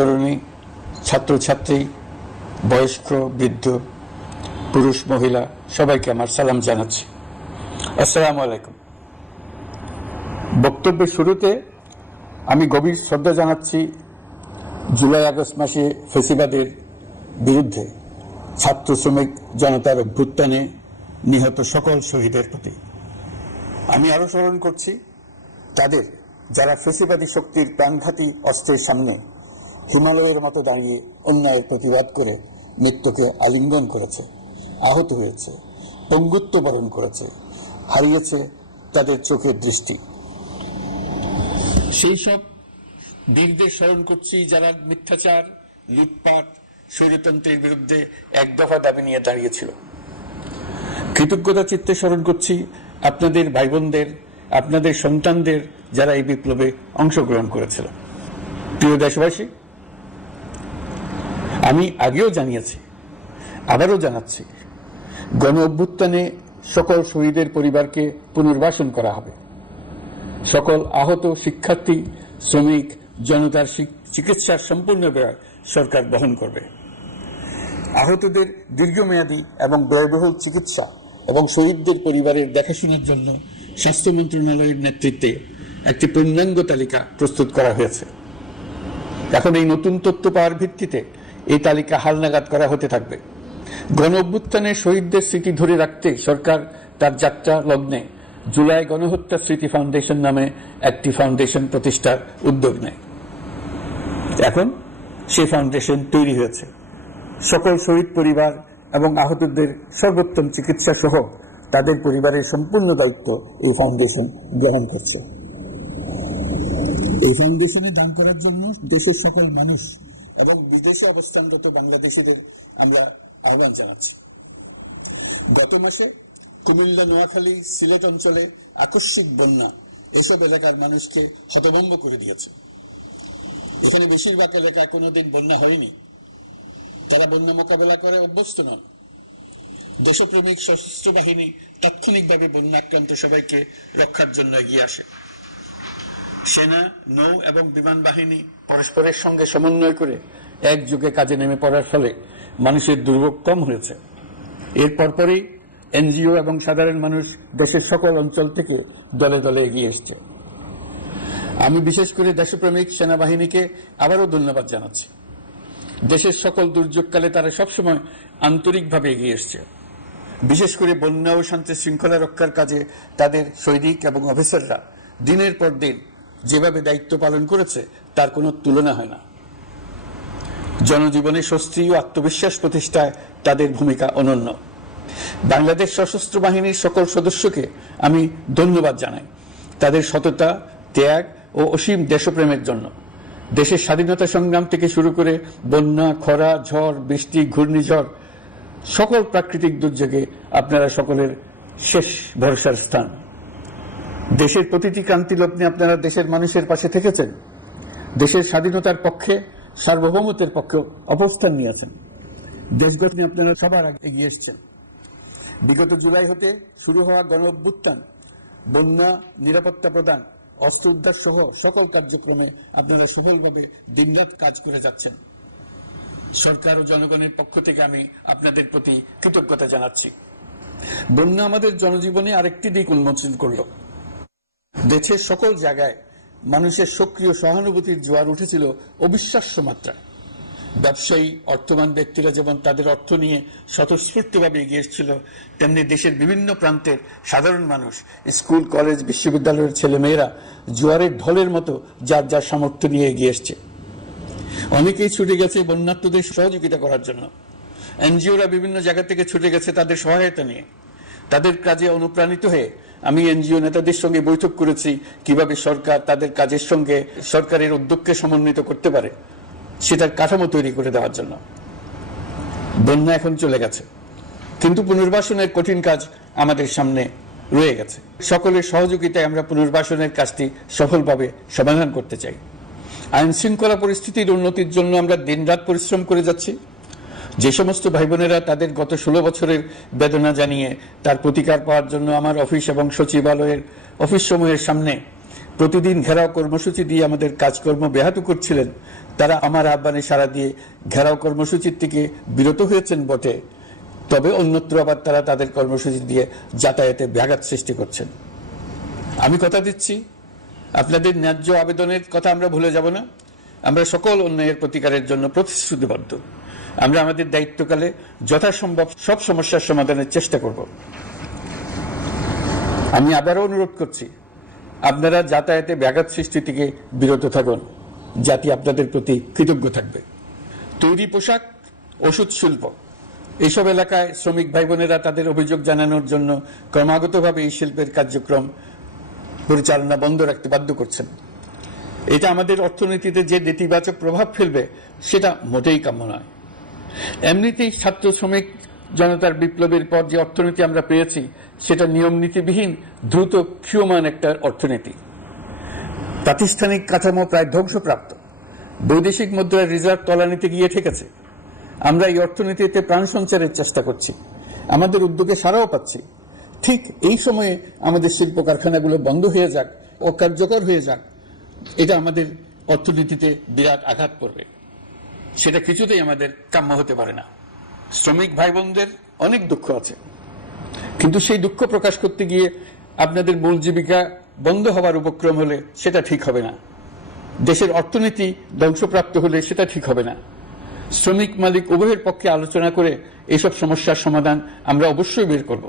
তরুণী ছাত্রছাত্রী বয়স্ক বৃদ্ধ পুরুষ মহিলা সবাইকে আমার সালাম জানাচ্ছি আসসালাম আলাইকুম বক্তব্যের শুরুতে আমি গভীর শ্রদ্ধা জানাচ্ছি জুলাই আগস্ট মাসে ফেসিবাদের বিরুদ্ধে ছাত্র শ্রমিক জনতার অভ্যুত্থানে নিহত সকল শহীদের প্রতি আমি আরও স্মরণ করছি তাদের যারা ফেসিবাদী শক্তির প্রাণঘাতী অস্ত্রের সামনে হিমালয়ের মতো দাঁড়িয়ে অন্যায়ের প্রতিবাদ করে মৃত্যুকে আলিঙ্গন করেছে আহত হয়েছে পঙ্গুত্ব বরণ করেছে হারিয়েছে তাদের চোখের দৃষ্টি সেই সব বীরদের স্মরণ করছি যারা মিথ্যাচার লুটপাট স্বৈরতন্ত্রের বিরুদ্ধে এক দফা দাবি নিয়ে দাঁড়িয়েছিল কৃতজ্ঞতা চিত্তে স্মরণ করছি আপনাদের ভাই বোনদের আপনাদের সন্তানদের যারা এই বিপ্লবে অংশগ্রহণ করেছিল প্রিয় দেশবাসী আমি আগেও জানিয়েছি আবারও জানাচ্ছি গণ অভ্যুত্থানে সকল শহীদের পরিবারকে পুনর্বাসন করা হবে সকল আহত শিক্ষার্থী শ্রমিক জনতার চিকিৎসার সম্পূর্ণ ব্যয় সরকার বহন করবে আহতদের দীর্ঘমেয়াদী এবং ব্যয়বহুল চিকিৎসা এবং শহীদদের পরিবারের দেখাশোনার জন্য স্বাস্থ্য মন্ত্রণালয়ের নেতৃত্বে একটি পূর্ণাঙ্গ তালিকা প্রস্তুত করা হয়েছে এখন এই নতুন তথ্য পাওয়ার ভিত্তিতে এই তালিকা হালনাগাদ করা হতে থাকবে গণ অভ্যুত্থানে শহীদদের স্মৃতি ধরে রাখতে সরকার তার যাত্রা লগ্নে জুলাই গণহত্যা স্মৃতি ফাউন্ডেশন নামে একটি ফাউন্ডেশন প্রতিষ্ঠার উদ্যোগ নেয় এখন সেই ফাউন্ডেশন তৈরি হয়েছে সকল শহীদ পরিবার এবং আহতদের সর্বোত্তম চিকিৎসা সহ তাদের পরিবারের সম্পূর্ণ দায়িত্ব এই ফাউন্ডেশন গ্রহণ করছে এই ফাউন্ডেশনে দান করার জন্য দেশের সকল মানুষ এবং বিদেশে অবস্থানরত বাংলাদেশিদের আমরা আহ্বান জানাচ্ছি গত মাসে কুমিল্লা নোয়াখালী সিলেট অঞ্চলে আকস্মিক বন্যা এসব এলাকার মানুষকে হতভম্ব করে দিয়েছে এখানে বেশিরভাগ এলাকা কোনোদিন বন্যা হয়নি তারা বন্যা মোকাবেলা করে অভ্যস্ত নন দেশপ্রেমিক সশস্ত্র বাহিনী তাৎক্ষণিকভাবে বন্যা আক্রান্ত সবাইকে রক্ষার জন্য এগিয়ে আসে সেনা নৌ এবং বিমান বাহিনী পরস্পরের সঙ্গে সমন্বয় করে যুগে কাজে নেমে পড়ার ফলে মানুষের দুর্ভোগ কম হয়েছে এর পরপরই এনজিও এবং সাধারণ মানুষ দেশের সকল অঞ্চল থেকে দলে দলে এগিয়ে এসছে আমি বিশেষ করে দেশপ্রেমিক সেনাবাহিনীকে আবারও ধন্যবাদ জানাচ্ছি দেশের সকল দুর্যোগকালে তারা সবসময় আন্তরিকভাবে এগিয়ে এসছে বিশেষ করে বন্যা ও শান্তি শৃঙ্খলা রক্ষার কাজে তাদের সৈনিক এবং অফিসাররা দিনের পর দিন যেভাবে দায়িত্ব পালন করেছে তার কোনো তুলনা হয় না জনজীবনে স্বস্তি ও আত্মবিশ্বাস প্রতিষ্ঠায় তাদের ভূমিকা অনন্য বাংলাদেশ সশস্ত্র বাহিনীর সকল সদস্যকে আমি ধন্যবাদ জানাই তাদের সততা ত্যাগ ও অসীম দেশপ্রেমের জন্য দেশের স্বাধীনতা সংগ্রাম থেকে শুরু করে বন্যা খরা ঝড় বৃষ্টি ঘূর্ণিঝড় সকল প্রাকৃতিক দুর্যোগে আপনারা সকলের শেষ ভরসার স্থান দেশের প্রতিটি লগ্নে আপনারা দেশের মানুষের পাশে থেকেছেন দেশের স্বাধীনতার পক্ষে সার্বভৌমত্বের পক্ষে অবস্থান নিয়েছেন দেশগতনে আপনারা সবার আগে এগিয়ে এসছেন বিগত জুলাই হতে শুরু হওয়া গণ অভ্যুত্থান বন্যা নিরাপত্তা প্রদান অস্ত্র উদ্ধার সহ সকল কার্যক্রমে আপনারা সফলভাবে দিনরাত কাজ করে যাচ্ছেন সরকার ও জনগণের পক্ষ থেকে আমি আপনাদের প্রতি কৃতজ্ঞতা জানাচ্ছি বন্যা আমাদের জনজীবনে আরেকটি দিক উন্মোচন করলো দেশের সকল জায়গায় মানুষের সক্রিয় সহানুভূতির জোয়ার উঠেছিল অবিশ্বাস্য মাত্রা ব্যবসায়ী অর্থবান ব্যক্তিরা যেমন তাদের অর্থ নিয়ে স্বতঃস্ফূর্তভাবে এগিয়ে এসেছিল তেমনি দেশের বিভিন্ন প্রান্তের সাধারণ মানুষ স্কুল কলেজ বিশ্ববিদ্যালয়ের ছেলেমেয়েরা জোয়ারের ঢলের মতো যার যার সামর্থ্য নিয়ে এগিয়ে এসছে অনেকেই ছুটে গেছে বন্যার্থদের সহযোগিতা করার জন্য এনজিওরা বিভিন্ন জায়গা থেকে ছুটে গেছে তাদের সহায়তা নিয়ে তাদের কাজে অনুপ্রাণিত হয়ে আমি এনজিও নেতাদের সঙ্গে বৈঠক করেছি কিভাবে সরকার তাদের কাজের সঙ্গে সরকারের উদ্যোগকে সমন্বিত করতে পারে সেটার কাঠামো তৈরি করে দেওয়ার জন্য বন্যা এখন চলে গেছে কিন্তু পুনর্বাসনের কঠিন কাজ আমাদের সামনে রয়ে গেছে সকলের সহযোগিতায় আমরা পুনর্বাসনের কাজটি সফলভাবে সমাধান করতে চাই আইন শৃঙ্খলা পরিস্থিতির উন্নতির জন্য আমরা দিনরাত পরিশ্রম করে যাচ্ছি যে সমস্ত ভাই বোনেরা তাদের গত ষোলো বছরের বেদনা জানিয়ে তার প্রতিকার পাওয়ার জন্য আমার অফিস এবং সচিবালয়ের অফিস সমূহের সামনে প্রতিদিন ঘেরাও কর্মসূচি দিয়ে আমাদের কাজকর্ম ব্যাহত করছিলেন তারা আমার আহ্বানে সাড়া দিয়ে ঘেরাও কর্মসূচির থেকে বিরত হয়েছেন বটে তবে অন্যত্র আবার তারা তাদের কর্মসূচি দিয়ে যাতায়াতে ব্যাঘাত সৃষ্টি করছেন আমি কথা দিচ্ছি আপনাদের ন্যায্য আবেদনের কথা আমরা ভুলে যাব না আমরা সকল অন্যায়ের প্রতিকারের জন্য প্রতিশ্রুতিবদ্ধ আমরা আমাদের দায়িত্বকালে যথাসম্ভব সব সমস্যার সমাধানের চেষ্টা করব আমি আবারও অনুরোধ করছি আপনারা যাতায়াতে ব্যাঘাত সৃষ্টি থেকে বিরত থাকুন জাতি আপনাদের প্রতি কৃতজ্ঞ থাকবে তৈরি পোশাক ওষুধ শিল্প এসব এলাকায় শ্রমিক ভাই বোনেরা তাদের অভিযোগ জানানোর জন্য ক্রমাগতভাবে এই শিল্পের কার্যক্রম পরিচালনা বন্ধ রাখতে বাধ্য করছেন এটা আমাদের অর্থনীতিতে যে নেতিবাচক প্রভাব ফেলবে সেটা মোটেই কাম্য নয় এমনিতেই ছাত্র শ্রমিক জনতার বিপ্লবের পর যে অর্থনীতি আমরা পেয়েছি সেটা নিয়ম নীতিবিহীন দ্রুত ক্ষীয়মান একটা অর্থনীতি প্রাতিষ্ঠানিক কাঠামো প্রায় ধ্বংসপ্রাপ্ত বৈদেশিক মুদ্রার রিজার্ভ তলানিতে গিয়ে ঠেকেছে আমরা এই অর্থনীতিতে প্রাণ সঞ্চারের চেষ্টা করছি আমাদের উদ্যোগে সারাও পাচ্ছি ঠিক এই সময়ে আমাদের শিল্প কারখানাগুলো বন্ধ হয়ে যাক অকার্যকর হয়ে যাক এটা আমাদের অর্থনীতিতে বিরাট আঘাত পড়বে সেটা কিছুতেই আমাদের কাম্য হতে পারে না শ্রমিক ভাই বোনদের অনেক দুঃখ আছে কিন্তু সেই দুঃখ প্রকাশ করতে গিয়ে আপনাদের মূল জীবিকা বন্ধ হবার উপক্রম হলে সেটা ঠিক হবে না দেশের অর্থনীতি ধ্বংসপ্রাপ্ত হলে সেটা ঠিক হবে না শ্রমিক মালিক উভয়ের পক্ষে আলোচনা করে এসব সমস্যার সমাধান আমরা অবশ্যই বের করব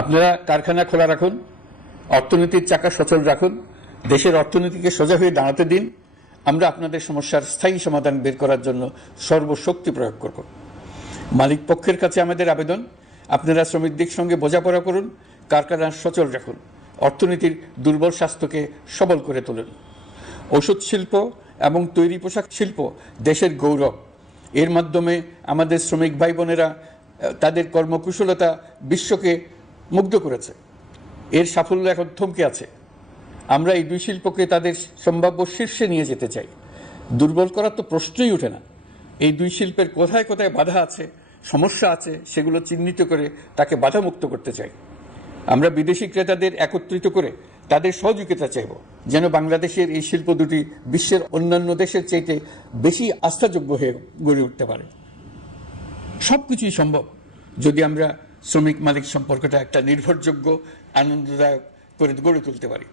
আপনারা কারখানা খোলা রাখুন অর্থনীতির চাকা সচল রাখুন দেশের অর্থনীতিকে সোজা হয়ে দাঁড়াতে দিন আমরা আপনাদের সমস্যার স্থায়ী সমাধান বের করার জন্য সর্বশক্তি প্রয়োগ করব মালিক পক্ষের কাছে আমাদের আবেদন আপনারা শ্রমিকদের সঙ্গে বোঝাপড়া করুন কারখানা সচল রাখুন অর্থনীতির দুর্বল স্বাস্থ্যকে সবল করে তুলুন ওষুধ শিল্প এবং তৈরি পোশাক শিল্প দেশের গৌরব এর মাধ্যমে আমাদের শ্রমিক ভাই বোনেরা তাদের কর্মকুশলতা বিশ্বকে মুগ্ধ করেছে এর সাফল্য এখন থমকে আছে আমরা এই দুই শিল্পকে তাদের সম্ভাব্য শীর্ষে নিয়ে যেতে চাই দুর্বল করার তো প্রশ্নই ওঠে না এই দুই শিল্পের কোথায় কোথায় বাধা আছে সমস্যা আছে সেগুলো চিহ্নিত করে তাকে বাধামুক্ত করতে চাই আমরা বিদেশি ক্রেতাদের একত্রিত করে তাদের সহযোগিতা চাইব যেন বাংলাদেশের এই শিল্প দুটি বিশ্বের অন্যান্য দেশের চাইতে বেশি আস্থাযোগ্য হয়ে গড়ে উঠতে পারে সব কিছুই সম্ভব যদি আমরা শ্রমিক মালিক সম্পর্কটা একটা নির্ভরযোগ্য আনন্দদায়ক করে গড়ে তুলতে পারি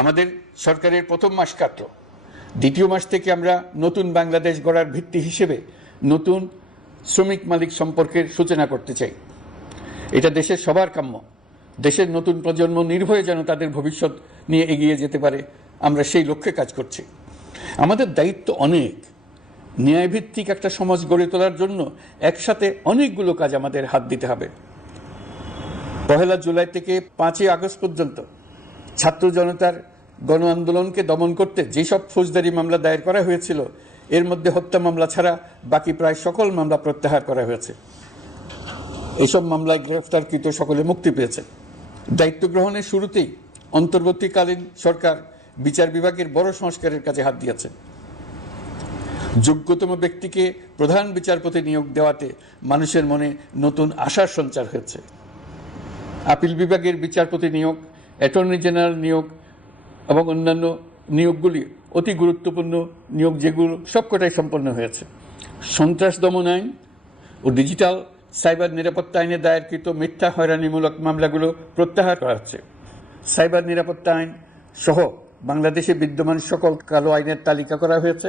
আমাদের সরকারের প্রথম মাস কাটল দ্বিতীয় মাস থেকে আমরা নতুন বাংলাদেশ গড়ার ভিত্তি হিসেবে নতুন শ্রমিক মালিক সম্পর্কের সূচনা করতে চাই এটা দেশের সবার কাম্য দেশের নতুন প্রজন্ম নির্ভয়ে যেন তাদের ভবিষ্যৎ নিয়ে এগিয়ে যেতে পারে আমরা সেই লক্ষ্যে কাজ করছি আমাদের দায়িত্ব অনেক ন্যায়ভিত্তিক একটা সমাজ গড়ে তোলার জন্য একসাথে অনেকগুলো কাজ আমাদের হাত দিতে হবে পহেলা জুলাই থেকে পাঁচই আগস্ট পর্যন্ত ছাত্র জনতার গণ আন্দোলনকে দমন করতে যেসব ফৌজদারি মামলা দায়ের করা হয়েছিল এর মধ্যে হত্যা মামলা ছাড়া বাকি প্রায় সকল মামলা প্রত্যাহার করা হয়েছে এসব মামলায় গ্রেফতারকৃত সকলে মুক্তি পেয়েছে দায়িত্ব গ্রহণের শুরুতেই অন্তর্বর্তীকালীন সরকার বিচার বিভাগের বড় সংস্কারের কাছে হাত দিয়েছে যোগ্যতম ব্যক্তিকে প্রধান বিচারপতি নিয়োগ দেওয়াতে মানুষের মনে নতুন আশার সঞ্চার হয়েছে আপিল বিভাগের বিচারপতি নিয়োগ অ্যাটর্নি জেনারেল নিয়োগ এবং অন্যান্য নিয়োগগুলি অতি গুরুত্বপূর্ণ নিয়োগ যেগুলো সবকটাই সম্পন্ন হয়েছে সন্ত্রাস দমন আইন ও ডিজিটাল সাইবার নিরাপত্তা আইনে দায়েরকৃত মিথ্যা হয়রানিমূলক মামলাগুলো প্রত্যাহার করা হচ্ছে সাইবার নিরাপত্তা আইন সহ বাংলাদেশে বিদ্যমান সকল কালো আইনের তালিকা করা হয়েছে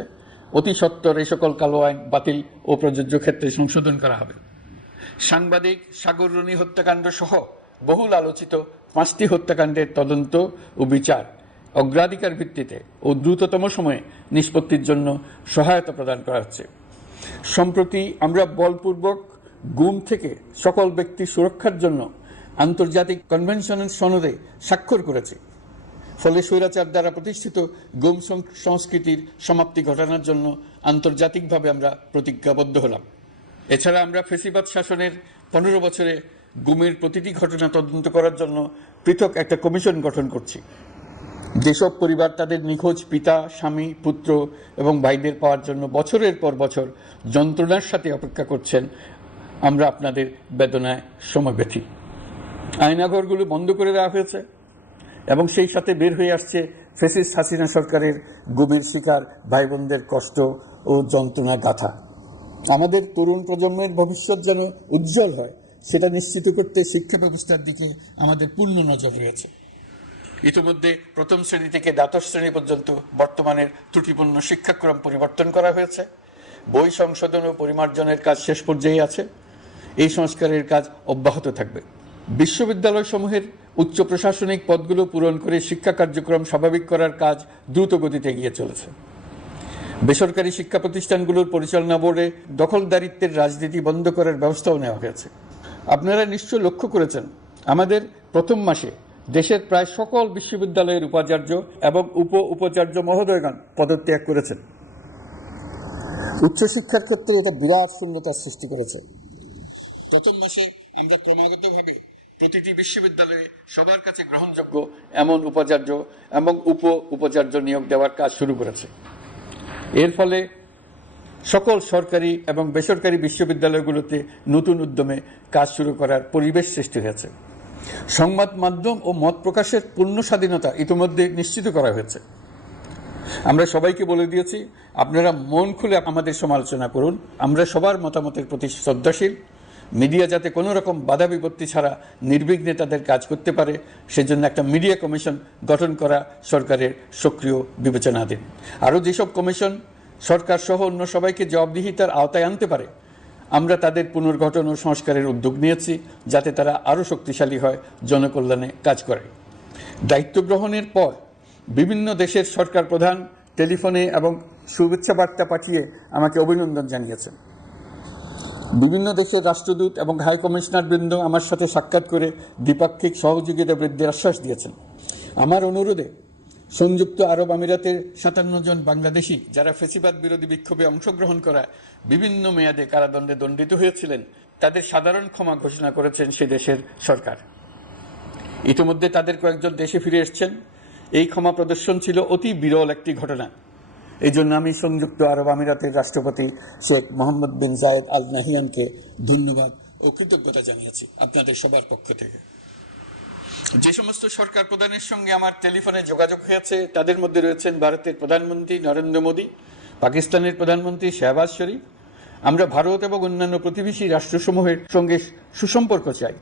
অতি সত্বর এই সকল কালো আইন বাতিল ও প্রযোজ্য ক্ষেত্রে সংশোধন করা হবে সাংবাদিক সাগররণী হত্যাকাণ্ড সহ বহুল আলোচিত পাঁচটি হত্যাকাণ্ডের তদন্ত ও বিচার অগ্রাধিকার ভিত্তিতে ও দ্রুততম সময়ে নিষ্পত্তির জন্য সহায়তা প্রদান করা হচ্ছে সম্প্রতি আমরা বলপূর্বক গুম থেকে সকল ব্যক্তি সুরক্ষার জন্য আন্তর্জাতিক কনভেনশনের সনদে স্বাক্ষর করেছি ফলে স্বৈরাচার দ্বারা প্রতিষ্ঠিত গুম সংস্কৃতির সমাপ্তি ঘটানোর জন্য আন্তর্জাতিকভাবে আমরা প্রতিজ্ঞাবদ্ধ হলাম এছাড়া আমরা ফেসিবাদ শাসনের পনেরো বছরে গুমের প্রতিটি ঘটনা তদন্ত করার জন্য পৃথক একটা কমিশন গঠন করছি যেসব পরিবার তাদের নিখোঁজ পিতা স্বামী পুত্র এবং ভাইদের পাওয়ার জন্য বছরের পর বছর যন্ত্রণার সাথে অপেক্ষা করছেন আমরা আপনাদের বেদনায় সময় ব্যথী আয়নাঘরগুলো বন্ধ করে দেওয়া হয়েছে এবং সেই সাথে বের হয়ে আসছে ফেসিস হাসিনা সরকারের গুমের শিকার ভাই বোনদের কষ্ট ও যন্ত্রণা গাথা আমাদের তরুণ প্রজন্মের ভবিষ্যৎ যেন উজ্জ্বল হয় সেটা নিশ্চিত করতে শিক্ষা ব্যবস্থার দিকে আমাদের পূর্ণ নজর রয়েছে ইতিমধ্যে প্রথম শ্রেণী থেকে দ্বাদশ শ্রেণী পর্যন্ত বর্তমানের ত্রুটিপূর্ণ শিক্ষাক্রম পরিবর্তন করা হয়েছে বই সংশোধন ও পরিমার্জনের কাজ শেষ পর্যায়ে আছে এই সংস্কারের কাজ অব্যাহত থাকবে বিশ্ববিদ্যালয়সমূহের উচ্চ প্রশাসনিক পদগুলো পূরণ করে শিক্ষা কার্যক্রম স্বাভাবিক করার কাজ দ্রুত গতিতে এগিয়ে চলেছে বেসরকারি শিক্ষা প্রতিষ্ঠানগুলোর পরিচালনা বোর্ডে দখলদারিত্বের রাজনীতি বন্ধ করার ব্যবস্থাও নেওয়া হয়েছে আপনারা নিশ্চয় লক্ষ্য করেছেন আমাদের প্রথম মাসে দেশের প্রায় সকল বিশ্ববিদ্যালয়ের উপাচার্য এবং উপ উপাচার্য মহোদয়গণ পদত্যাগ করেছেন উচ্চশিক্ষার ক্ষেত্রে এটা বিরাট শূন্যতার সৃষ্টি করেছে প্রথম মাসে আমরা ক্রমাগতভাবে প্রতিটি বিশ্ববিদ্যালয়ে সবার কাছে গ্রহণযোগ্য এমন উপাচার্য এবং উপ উপাচার্য নিয়োগ দেওয়ার কাজ শুরু করেছে এর ফলে সকল সরকারি এবং বেসরকারি বিশ্ববিদ্যালয়গুলোতে নতুন উদ্যমে কাজ শুরু করার পরিবেশ সৃষ্টি হয়েছে সংবাদ মাধ্যম ও মত প্রকাশের পূর্ণ স্বাধীনতা ইতিমধ্যে নিশ্চিত করা হয়েছে আমরা সবাইকে বলে দিয়েছি আপনারা মন খুলে আমাদের সমালোচনা করুন আমরা সবার মতামতের প্রতি শ্রদ্ধাশীল মিডিয়া যাতে কোনো রকম বাধা বিপত্তি ছাড়া নির্বিঘ্নে তাদের কাজ করতে পারে সেজন্য একটা মিডিয়া কমিশন গঠন করা সরকারের সক্রিয় বিবেচনাধীন আরও যেসব কমিশন সরকার সহ অন্য সবাইকে জবাবদিহিতার আওতায় আনতে পারে আমরা তাদের পুনর্গঠন ও সংস্কারের উদ্যোগ নিয়েছি যাতে তারা আরও শক্তিশালী হয় জনকল্যাণে কাজ করে দায়িত্ব গ্রহণের পর বিভিন্ন দেশের সরকার প্রধান টেলিফোনে এবং শুভেচ্ছা বার্তা পাঠিয়ে আমাকে অভিনন্দন জানিয়েছেন বিভিন্ন দেশের রাষ্ট্রদূত এবং হাই বৃন্দ আমার সাথে সাক্ষাৎ করে দ্বিপাক্ষিক সহযোগিতা বৃদ্ধির আশ্বাস দিয়েছেন আমার অনুরোধে সংযুক্ত আরব আমিরাতের সাতান্ন জন বাংলাদেশি যারা ফেসিবাদ বিরোধী বিক্ষোভে অংশগ্রহণ করা বিভিন্ন মেয়াদে কারাদণ্ডে দণ্ডিত হয়েছিলেন তাদের সাধারণ ক্ষমা ঘোষণা করেছেন সে দেশের সরকার ইতিমধ্যে তাদের কয়েকজন দেশে ফিরে এসছেন এই ক্ষমা প্রদর্শন ছিল অতি বিরল একটি ঘটনা এই জন্য আমি সংযুক্ত আরব আমিরাতের রাষ্ট্রপতি শেখ মোহাম্মদ বিন জায়েদ আল নাহিয়ানকে ধন্যবাদ ও কৃতজ্ঞতা জানিয়েছি আপনাদের সবার পক্ষ থেকে যে সমস্ত সরকার প্রধানের সঙ্গে আমার টেলিফোনে যোগাযোগ হয়েছে তাদের মধ্যে রয়েছেন ভারতের প্রধানমন্ত্রী নরেন্দ্র মোদী পাকিস্তানের প্রধানমন্ত্রী শাহবাজ শরীফ আমরা ভারত এবং অন্যান্য প্রতিবেশী রাষ্ট্রসমূহের সঙ্গে সুসম্পর্ক চাই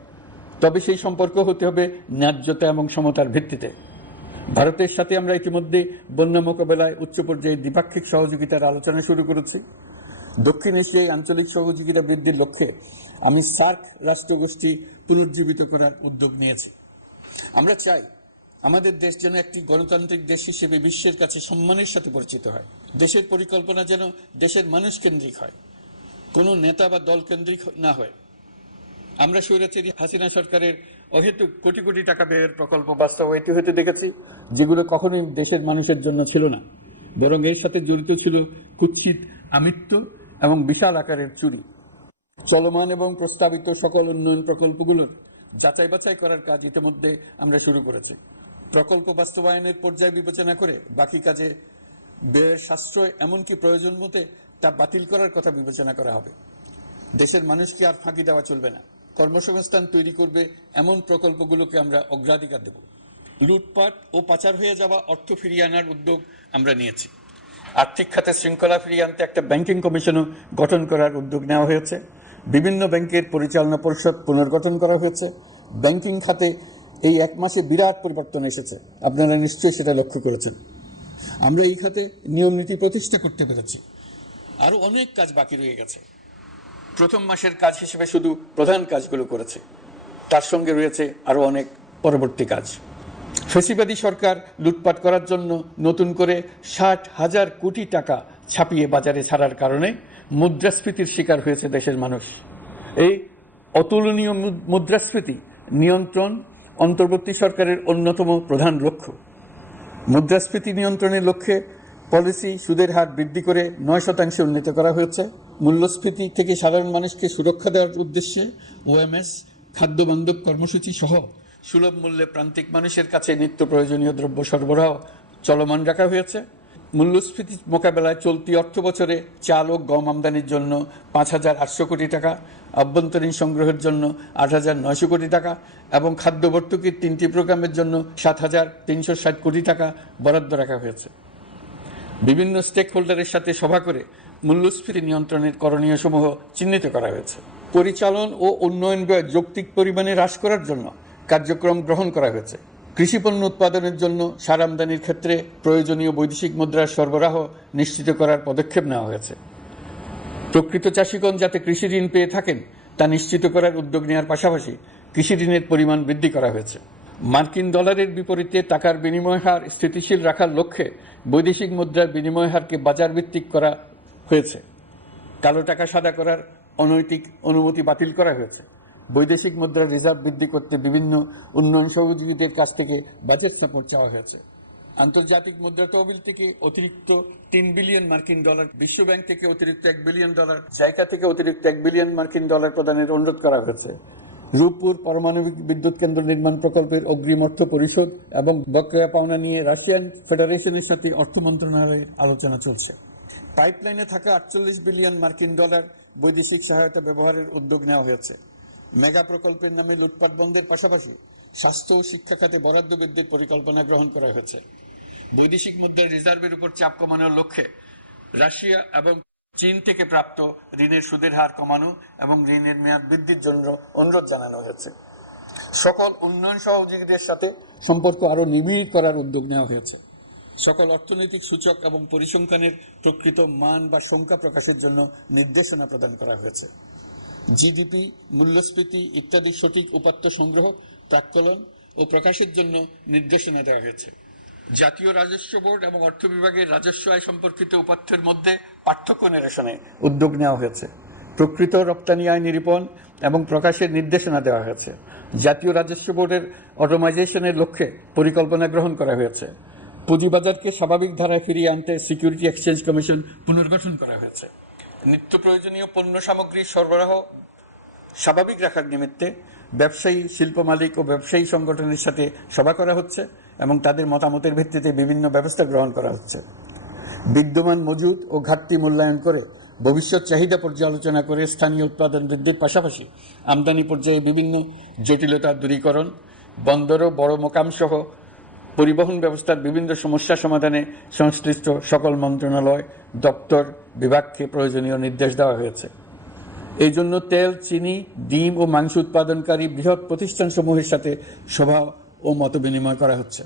তবে সেই সম্পর্ক হতে হবে ন্যায্যতা এবং সমতার ভিত্তিতে ভারতের সাথে আমরা ইতিমধ্যে বন্যা মোকাবেলায় উচ্চ পর্যায়ে দ্বিপাক্ষিক সহযোগিতার আলোচনা শুরু করেছি দক্ষিণ এশিয়ায় আঞ্চলিক সহযোগিতা বৃদ্ধির লক্ষ্যে আমি সার্ক রাষ্ট্রগোষ্ঠী পুনর্জীবিত করার উদ্যোগ নিয়েছি আমরা চাই আমাদের দেশ যেন একটি গণতান্ত্রিক দেশ হিসেবে বিশ্বের কাছে সম্মানের সাথে পরিচিত হয় দেশের পরিকল্পনা যেন দেশের মানুষ কেন্দ্রিক হয় কোনো নেতা বা দল কেন্দ্রিক না হয় আমরা স্বৈরাচারী হাসিনা সরকারের অহেতুক কোটি কোটি টাকা ব্যয়ের প্রকল্প বাস্তবায়িত হতে দেখেছি যেগুলো কখনোই দেশের মানুষের জন্য ছিল না বরং এর সাথে জড়িত ছিল কুৎসিত আমিত্ব এবং বিশাল আকারের চুরি চলমান এবং প্রস্তাবিত সকল উন্নয়ন প্রকল্পগুলোর যাচাই বাছাই করার কাজ ইতিমধ্যে আমরা শুরু করেছি প্রকল্প বাস্তবায়নের পর্যায়ে বিবেচনা করে বাকি কাজে ব্যয়ের সাশ্রয় এমনকি প্রয়োজন মতে তা বাতিল করার কথা বিবেচনা করা হবে দেশের মানুষকে আর ফাঁকি দেওয়া চলবে না কর্মসংস্থান তৈরি করবে এমন প্রকল্পগুলোকে আমরা অগ্রাধিকার দেব লুটপাট ও পাচার হয়ে যাওয়া অর্থ ফিরিয়ে আনার উদ্যোগ আমরা নিয়েছি আর্থিক খাতে শৃঙ্খলা ফিরিয়ে আনতে একটা ব্যাংকিং কমিশনও গঠন করার উদ্যোগ নেওয়া হয়েছে বিভিন্ন ব্যাংকের পরিচালনা পরিষদ পুনর্গঠন করা হয়েছে ব্যাংকিং খাতে এই এক মাসে বিরাট পরিবর্তন এসেছে আপনারা নিশ্চয়ই সেটা লক্ষ্য করেছেন আমরা এই খাতে নিয়ম নীতি প্রতিষ্ঠা করতে পেরেছি আরও অনেক কাজ বাকি রয়ে গেছে প্রথম মাসের কাজ হিসেবে শুধু প্রধান কাজগুলো করেছে তার সঙ্গে রয়েছে আরও অনেক পরবর্তী কাজ ফেসিবাদী সরকার লুটপাট করার জন্য নতুন করে ষাট হাজার কোটি টাকা ছাপিয়ে বাজারে ছাড়ার কারণে মুদ্রাস্ফীতির শিকার হয়েছে দেশের মানুষ এই অতুলনীয় মুদ্রাস্ফীতি নিয়ন্ত্রণ অন্তর্বর্তী সরকারের অন্যতম প্রধান লক্ষ্য মুদ্রাস্ফীতি নিয়ন্ত্রণের লক্ষ্যে পলিসি সুদের হার বৃদ্ধি করে নয় শতাংশে উন্নীত করা হয়েছে মূল্যস্ফীতি থেকে সাধারণ মানুষকে সুরক্ষা দেওয়ার উদ্দেশ্যে ওএমএস বান্ধব কর্মসূচি সহ সুলভ মূল্যে প্রান্তিক মানুষের কাছে নিত্য প্রয়োজনীয় দ্রব্য সরবরাহ চলমান রাখা হয়েছে মূল্যস্ফীতি মোকাবেলায় চলতি অর্থ বছরে চাল ও গম আমদানির জন্য পাঁচ হাজার আটশো কোটি টাকা আভ্যন্তরীণ সংগ্রহের জন্য আট হাজার নয়শো কোটি টাকা এবং খাদ্য ভর্তুকির তিনটি প্রোগ্রামের জন্য সাত হাজার তিনশো ষাট কোটি টাকা বরাদ্দ রাখা হয়েছে বিভিন্ন স্টেক হোল্ডারের সাথে সভা করে মূল্যস্ফীতি নিয়ন্ত্রণের করণীয় সমূহ চিহ্নিত করা হয়েছে পরিচালন ও উন্নয়ন ব্যয় যৌক্তিক পরিমাণে হ্রাস করার জন্য কার্যক্রম গ্রহণ করা হয়েছে কৃষিপণ্য উৎপাদনের জন্য সার আমদানির ক্ষেত্রে প্রয়োজনীয় বৈদেশিক মুদ্রার সরবরাহ নিশ্চিত করার পদক্ষেপ নেওয়া হয়েছে প্রকৃত চাষিগণ যাতে কৃষি ঋণ পেয়ে থাকেন তা নিশ্চিত করার উদ্যোগ নেওয়ার পাশাপাশি কৃষি ঋণের পরিমাণ বৃদ্ধি করা হয়েছে মার্কিন ডলারের বিপরীতে টাকার বিনিময় হার স্থিতিশীল রাখার লক্ষ্যে বৈদেশিক মুদ্রার বিনিময় হারকে বাজার ভিত্তিক করা হয়েছে কালো টাকা সাদা করার অনৈতিক অনুমতি বাতিল করা হয়েছে বৈদেশিক মুদ্রার রিজার্ভ বৃদ্ধি করতে বিভিন্ন উন্নয়ন সহযোগীদের কাছ থেকে বাজেট সাপোর্ট চাওয়া হয়েছে আন্তর্জাতিক মুদ্রা তহবিল থেকে অতিরিক্ত তিন বিলিয়ন মার্কিন ডলার বিশ্ব ব্যাংক থেকে অতিরিক্ত এক বিলিয়ন ডলার জায়গা থেকে অতিরিক্ত এক বিলিয়ন মার্কিন ডলার প্রদানের অনুরোধ করা হয়েছে রূপপুর পারমাণবিক বিদ্যুৎ কেন্দ্র নির্মাণ প্রকল্পের অগ্রিম অর্থ পরিশোধ এবং বকেয়া পাওনা নিয়ে রাশিয়ান ফেডারেশনের সাথে অর্থ মন্ত্রণালয়ের আলোচনা চলছে পাইপলাইনে থাকা আটচল্লিশ বিলিয়ন মার্কিন ডলার বৈদেশিক সহায়তা ব্যবহারের উদ্যোগ নেওয়া হয়েছে মেগা প্রকল্পের নামে লুটপাট বন্ধের পাশাপাশি স্বাস্থ্য ও শিক্ষা খাতে বরাদ্দ বৃদ্ধির পরিকল্পনা গ্রহণ করা হয়েছে বৈদেশিক মুদ্রার রিজার্ভের উপর চাপ কমানোর লক্ষ্যে রাশিয়া এবং চীন থেকে প্রাপ্ত ঋণের সুদের হার কমানো এবং ঋণের মেয়াদ বৃদ্ধির জন্য অনুরোধ জানানো হয়েছে সকল উন্নয়ন সহযোগীদের সাথে সম্পর্ক আরও নিবিড় করার উদ্যোগ নেওয়া হয়েছে সকল অর্থনৈতিক সূচক এবং পরিসংখ্যানের প্রকৃত মান বা সংখ্যা প্রকাশের জন্য নির্দেশনা প্রদান করা হয়েছে জিডিপি মূল্যস্ফীতি ইত্যাদি সঠিক উপাত্ত সংগ্রহ প্রাক্কলন ও প্রকাশের জন্য নির্দেশনা দেওয়া হয়েছে জাতীয় রাজস্ব বোর্ড এবং অর্থ বিভাগের রাজস্ব আয় সম্পর্কিত উপাত্তের মধ্যে পার্থক্য নিরসনে উদ্যোগ নেওয়া হয়েছে প্রকৃত রপ্তানি আয় নিরূপণ এবং প্রকাশের নির্দেশনা দেওয়া হয়েছে জাতীয় রাজস্ব বোর্ডের অটোমাইজেশনের লক্ষ্যে পরিকল্পনা গ্রহণ করা হয়েছে পুঁজিবাজারকে স্বাভাবিক ধারায় ফিরিয়ে আনতে সিকিউরিটি এক্সচেঞ্জ কমিশন পুনর্গঠন করা হয়েছে নিত্য প্রয়োজনীয় পণ্য সামগ্রী সরবরাহ স্বাভাবিক রাখার নিমিত্তে ব্যবসায়ী শিল্প মালিক ও ব্যবসায়ী সংগঠনের সাথে সভা করা হচ্ছে এবং তাদের মতামতের ভিত্তিতে বিভিন্ন ব্যবস্থা গ্রহণ করা হচ্ছে বিদ্যমান মজুদ ও ঘাটতি মূল্যায়ন করে ভবিষ্যৎ চাহিদা পর্যালোচনা করে স্থানীয় উৎপাদন বৃদ্ধির পাশাপাশি আমদানি পর্যায়ে বিভিন্ন জটিলতা দূরীকরণ বন্দর ও বড় মোকামসহ পরিবহন ব্যবস্থার বিভিন্ন সমস্যা সমাধানে সংশ্লিষ্ট সকল মন্ত্রণালয় দপ্তর বিভাগকে প্রয়োজনীয় নির্দেশ দেওয়া হয়েছে এই জন্য তেল চিনি ডিম ও মাংস উৎপাদনকারী বৃহৎ প্রতিষ্ঠানসমূহের সাথে সভা ও মত বিনিময় করা হচ্ছে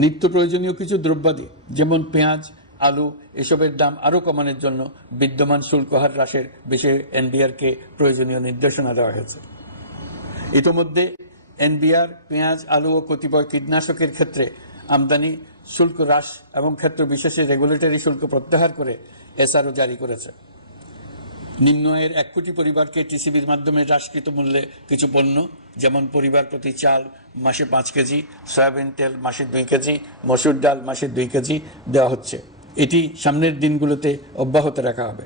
নিত্য প্রয়োজনীয় কিছু দ্রব্যাদি যেমন পেঁয়াজ আলু এসবের দাম আরও কমানোর জন্য বিদ্যমান শুল্ক হার হ্রাসের বিষয়ে এনবিআরকে প্রয়োজনীয় নির্দেশনা দেওয়া হয়েছে ইতোমধ্যে এনবিআর পেঁয়াজ আলু ও কতিপয় কীটনাশকের ক্ষেত্রে আমদানি শুল্ক হ্রাস এবং ক্ষেত্র বিশেষে রেগুলেটরি শুল্ক প্রত্যাহার করে এসআরও জারি করেছে নিম্ন আয়ের এক কোটি পরিবারকে টিসিবির মাধ্যমে হ্রাসকৃত মূল্যে কিছু পণ্য যেমন পরিবার প্রতি চাল মাসে পাঁচ কেজি সয়াবিন তেল মাসে দুই কেজি মসুর ডাল মাসে দুই কেজি দেওয়া হচ্ছে এটি সামনের দিনগুলোতে অব্যাহত রাখা হবে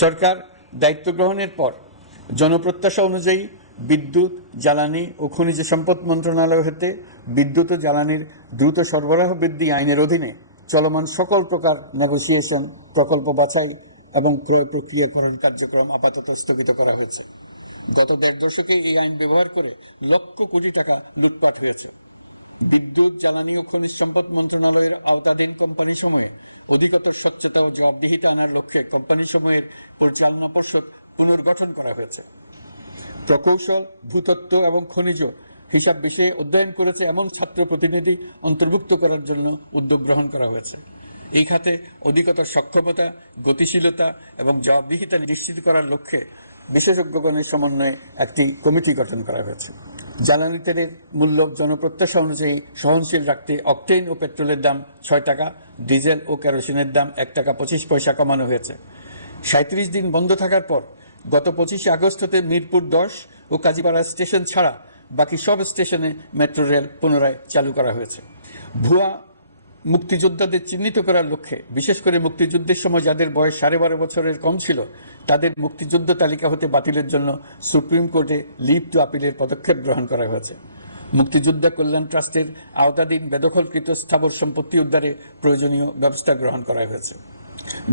সরকার দায়িত্ব গ্রহণের পর জনপ্রত্যাশা অনুযায়ী বিদ্যুৎ জ্বালানি ও খনিজ সম্পদ মন্ত্রণালয় হতে বিদ্যুৎ ও জ্বালানির দ্রুত সরবরাহ বৃদ্ধি আইনের অধীনে চলমান সকল প্রকার নেগোসিয়েশন প্রকল্প বাছাই এবং ক্রয় প্রক্রিয়াকরণ কার্যক্রম আপাতত স্থগিত করা হয়েছে গত দেড় দশকে এই আইন ব্যবহার করে লক্ষ কোটি টাকা লুটপাট হয়েছে বিদ্যুৎ জ্বালানি ও খনিজ সম্পদ মন্ত্রণালয়ের আওতাধীন কোম্পানি সময়ে অধিকতর স্বচ্ছতা ও জবাবদিহিতা আনার লক্ষ্যে কোম্পানি সময়ের পরিচালনা পর্ষদ পুনর্গঠন করা হয়েছে প্রকৌশল ভূতত্ত্ব এবং খনিজ হিসাব বিষয়ে অধ্যয়ন করেছে এমন ছাত্র প্রতিনিধি অন্তর্ভুক্ত করার জন্য উদ্যোগ গ্রহণ করা হয়েছে এই খাতে অধিকতর সক্ষমতা গতিশীলতা এবং জবাববিহিতা নিশ্চিত করার লক্ষ্যে বিশেষজ্ঞগণের সমন্বয়ে একটি কমিটি গঠন করা হয়েছে জ্বালানি তেলের মূল্য জনপ্রত্যাশা অনুযায়ী সহনশীল রাখতে অক্টেন ও পেট্রোলের দাম ছয় টাকা ডিজেল ও কেরোসিনের দাম এক টাকা পঁচিশ পয়সা কমানো হয়েছে সাঁত্রিশ দিন বন্ধ থাকার পর গত পঁচিশে আগস্ট হতে মিরপুর দশ ও কাজীপাড়া স্টেশন ছাড়া বাকি সব স্টেশনে মেট্রো রেল পুনরায় চালু করা হয়েছে ভুয়া মুক্তিযোদ্ধাদের চিহ্নিত করার লক্ষ্যে বিশেষ করে মুক্তিযুদ্ধের সময় যাদের বয়স সাড়ে বারো বছরের কম ছিল তাদের মুক্তিযুদ্ধ তালিকা হতে বাতিলের জন্য সুপ্রিম কোর্টে লিভ টু আপিলের পদক্ষেপ গ্রহণ করা হয়েছে মুক্তিযোদ্ধা কল্যাণ ট্রাস্টের আওতাধীন বেদখলকৃত স্থাবর সম্পত্তি উদ্ধারে প্রয়োজনীয় ব্যবস্থা গ্রহণ করা হয়েছে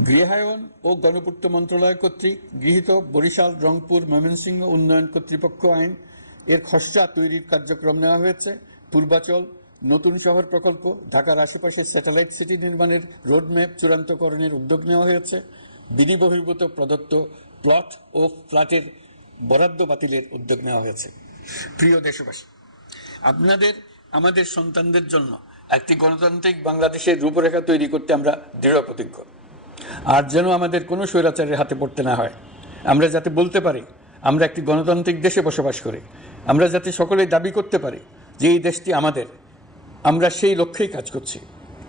গৃহায়ন ও গণপূর্ত মন্ত্রণালয় কর্তৃক গৃহীত বরিশাল রংপুর ময়মনসিংহ উন্নয়ন কর্তৃপক্ষ আইন এর খসড়া তৈরির কার্যক্রম নেওয়া হয়েছে পূর্বাচল নতুন শহর প্রকল্প ঢাকার আশেপাশে স্যাটেলাইট সিটি নির্মাণের রোডম্যাপ চূড়ান্তকরণের উদ্যোগ নেওয়া হয়েছে বিধি বহির্ভূত প্রদত্ত প্লট ও ফ্ল্যাটের বরাদ্দ বাতিলের উদ্যোগ নেওয়া হয়েছে প্রিয় দেশবাসী আপনাদের আমাদের সন্তানদের জন্য একটি গণতান্ত্রিক বাংলাদেশের রূপরেখা তৈরি করতে আমরা দৃঢ় প্রতিজ্ঞ আর যেন আমাদের কোনো স্বৈরাচারের হাতে পড়তে না হয় আমরা যাতে বলতে পারি আমরা একটি গণতান্ত্রিক দেশে বসবাস করি আমরা যাতে সকলে দাবি করতে পারি যে এই দেশটি আমাদের আমরা সেই লক্ষ্যেই কাজ করছি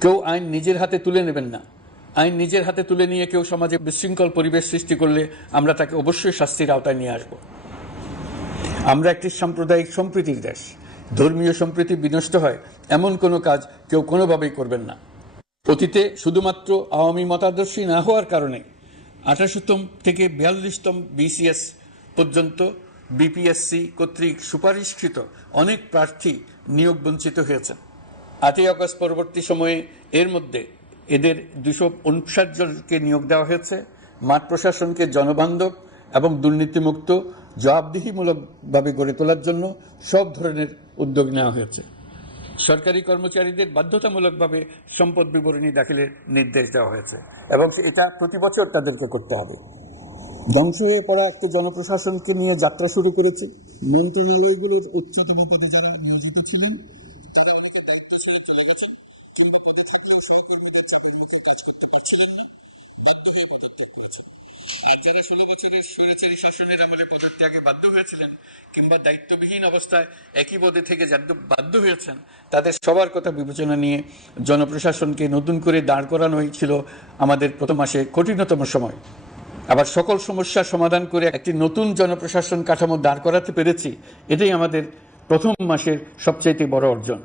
কেউ আইন নিজের হাতে তুলে নেবেন না আইন নিজের হাতে তুলে নিয়ে কেউ সমাজে বিশৃঙ্খল পরিবেশ সৃষ্টি করলে আমরা তাকে অবশ্যই শাস্তির আওতায় নিয়ে আসব আমরা একটি সাম্প্রদায়িক সম্প্রীতির দেশ ধর্মীয় সম্প্রীতি বিনষ্ট হয় এমন কোনো কাজ কেউ কোনোভাবেই করবেন না অতীতে শুধুমাত্র আওয়ামী মতাদর্শী না হওয়ার কারণে আঠাশতম থেকে বিয়াল্লিশতম বিসিএস পর্যন্ত বিপিএসসি কর্তৃক সুপারিশকৃত অনেক প্রার্থী নিয়োগ বঞ্চিত হয়েছেন আটই অগস্ট পরবর্তী সময়ে এর মধ্যে এদের দুশো উনষাট জনকে নিয়োগ দেওয়া হয়েছে মাঠ প্রশাসনকে জনবান্ধব এবং দুর্নীতিমুক্ত জবাবদিহিমূলকভাবে গড়ে তোলার জন্য সব ধরনের উদ্যোগ নেওয়া হয়েছে সরকারি কর্মচারীদের বাধ্যতামূলকভাবে সম্পদ বিবরণী দাখিলের নির্দেশ দেওয়া হয়েছে এবং এটা প্রতি বছর তাদেরকে করতে হবে ধ্বংস হয়ে পড়া একটা জনপ্রশাসনকে নিয়ে যাত্রা শুরু করেছে মন্ত্রণালয়গুলোর উচ্চতম পদে যারা নিয়োজিত ছিলেন তারা অনেকে দায়িত্ব ছেড়ে চলে গেছেন কিংবা পদে থাকলেও সহকর্মীদের চাপের মুখে কাজ করতে পারছিলেন না বাধ্য হয়ে পদত্যাগ করেছেন আর যারা ষোলো বছরের স্বৈরাচারী শাসনের আমলে পদত্যাগে বাধ্য হয়েছিলেন কিংবা দায়িত্ববিহীন অবস্থায় একই পদে থেকে বাধ্য হয়েছেন তাদের সবার কথা বিবেচনা নিয়ে জনপ্রশাসনকে নতুন করে দাঁড় করানো হয়েছিল আমাদের প্রথম মাসে কঠিনতম সময় আবার সকল সমস্যার সমাধান করে একটি নতুন জনপ্রশাসন কাঠামো দাঁড় করাতে পেরেছি এটাই আমাদের প্রথম মাসের সবচেয়ে বড় অর্জন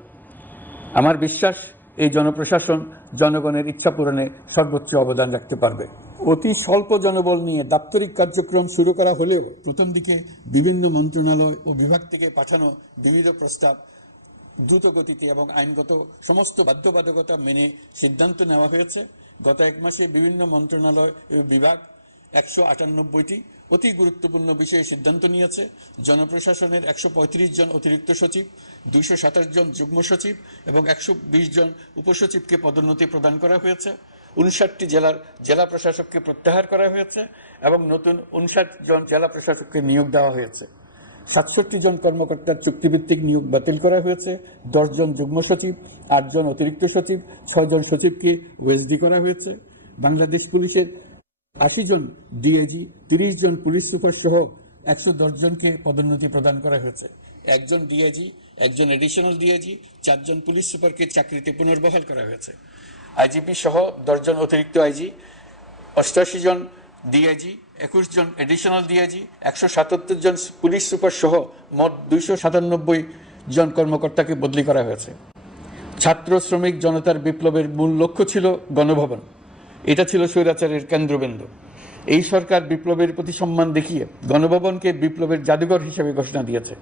আমার বিশ্বাস এই জনপ্রশাসন জনগণের ইচ্ছা পূরণে সর্বোচ্চ অবদান রাখতে পারবে অতি স্বল্প জনবল নিয়ে দাপ্তরিক কার্যক্রম শুরু করা হলেও প্রথম দিকে বিভিন্ন মন্ত্রণালয় ও বিভাগ থেকে পাঠানো বিবিধ প্রস্তাব দ্রুত গতিতে এবং আইনগত সমস্ত বাধ্যবাধকতা মেনে সিদ্ধান্ত নেওয়া হয়েছে গত এক মাসে বিভিন্ন মন্ত্রণালয় বিভাগ একশো আটানব্বইটি অতি গুরুত্বপূর্ণ বিষয়ে সিদ্ধান্ত নিয়েছে জনপ্রশাসনের একশো পঁয়ত্রিশ জন অতিরিক্ত সচিব দুইশো সাতাশ জন যুগ্ম সচিব এবং একশো বিশ জন উপসচিবকে পদোন্নতি প্রদান করা হয়েছে উনষাটটি জেলার জেলা প্রশাসককে প্রত্যাহার করা হয়েছে এবং নতুন উনষাট জন জেলা প্রশাসককে নিয়োগ দেওয়া হয়েছে সাতষট্টি জন কর্মকর্তার চুক্তিভিত্তিক নিয়োগ বাতিল করা হয়েছে দশজন যুগ্ম সচিব আটজন অতিরিক্ত সচিব ছয়জন সচিবকে ওয়েসডি করা হয়েছে বাংলাদেশ পুলিশের আশি জন ডিএজি তিরিশ জন পুলিশ সুপার সহ একশো দশ জনকে পদোন্নতি প্রদান করা হয়েছে একজন ডিআইজি একজন এডিশনাল ডিআইজি চারজন পুলিশ সুপারকে চাকরিতে পুনর্বহাল করা হয়েছে আইজিপি সহ দশজন অতিরিক্ত আইজি অষ্টআশি জন ডিআইজি একুশ জন এডিশনাল ডিআইজি একশো সাতাত্তর জন পুলিশ সুপার সহ মোট দুইশো সাতানব্বই জন কর্মকর্তাকে বদলি করা হয়েছে ছাত্র শ্রমিক জনতার বিপ্লবের মূল লক্ষ্য ছিল গণভবন এটা ছিল স্বৈরাচারের কেন্দ্রবিন্দু এই সরকার বিপ্লবের প্রতি সম্মান দেখিয়ে গণভবনকে বিপ্লবের জাদুঘর হিসেবে ঘোষণা দিয়েছে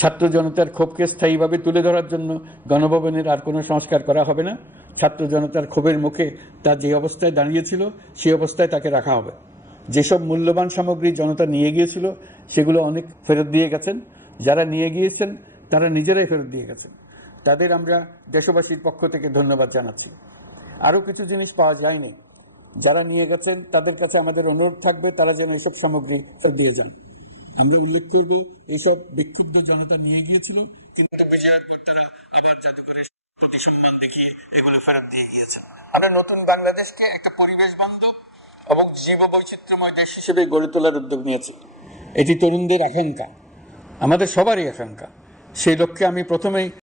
ছাত্র জনতার ক্ষোভকে স্থায়ীভাবে তুলে ধরার জন্য গণভবনের আর কোনো সংস্কার করা হবে না ছাত্র জনতার ক্ষোভের মুখে তা যে অবস্থায় দাঁড়িয়েছিল সেই অবস্থায় তাকে রাখা হবে যেসব মূল্যবান সামগ্রী জনতা নিয়ে গিয়েছিল সেগুলো অনেক ফেরত দিয়ে গেছেন যারা নিয়ে গিয়েছেন তারা নিজেরাই ফেরত দিয়ে গেছেন তাদের আমরা দেশবাসীর পক্ষ থেকে ধন্যবাদ জানাচ্ছি আরও কিছু জিনিস পাওয়া যায়নি যারা নিয়ে গেছেন তাদের কাছে আমাদের অনুরোধ থাকবে তারা যেন এইসব সামগ্রী দিয়ে যান আমরা উল্লেখ করবো এইসব বিক্ষুব্ধ জনতা নিয়ে গিয়েছিল কিন্তু আবার সম্মান ফেরত দিয়ে গিয়েছেন আমরা নতুন বাংলাদেশকে একটা পরিবেশ বান্ধব এবং জীব বৈচিত্র্যময় দেশ হিসেবে গড়ে তোলার উদ্যোগ নিয়েছে এটি তরুণদের আকাঙ্ক্ষা আমাদের সবারই আকাঙ্ক্ষা সেই লক্ষ্যে আমি প্রথমেই